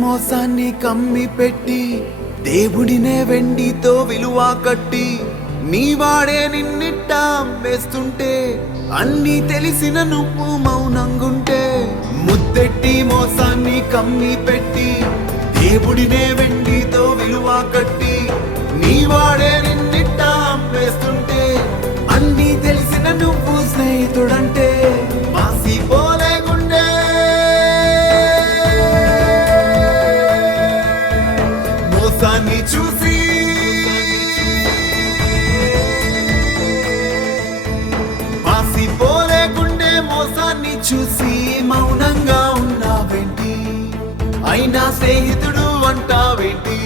మోసాన్ని కమ్మి పెట్టి దేవుడినే వెండితో విలువ కట్టి నీ వాడే నిన్నిట్ట అమ్మేస్తుంటే అన్నీ తెలిసిన నువ్వు మౌనంగుంటే ముద్దెట్టి మోసాన్ని కమ్మి పెట్టి దేవుడినే వెండితో విలువ కట్టి నీ వాడే నిన్నిట్ట అమ్మేస్తుంటే అన్నీ తెలిసిన నువ్వు స్నేహితుడంటే మాసిపోలే గుండె మోసాన్ని చూసి మాసిపోలే గుండె మోసాన్ని చూసి మౌనంగా ఉన్నావేంటి అయినా స్నేహితుడు అంటావేంటి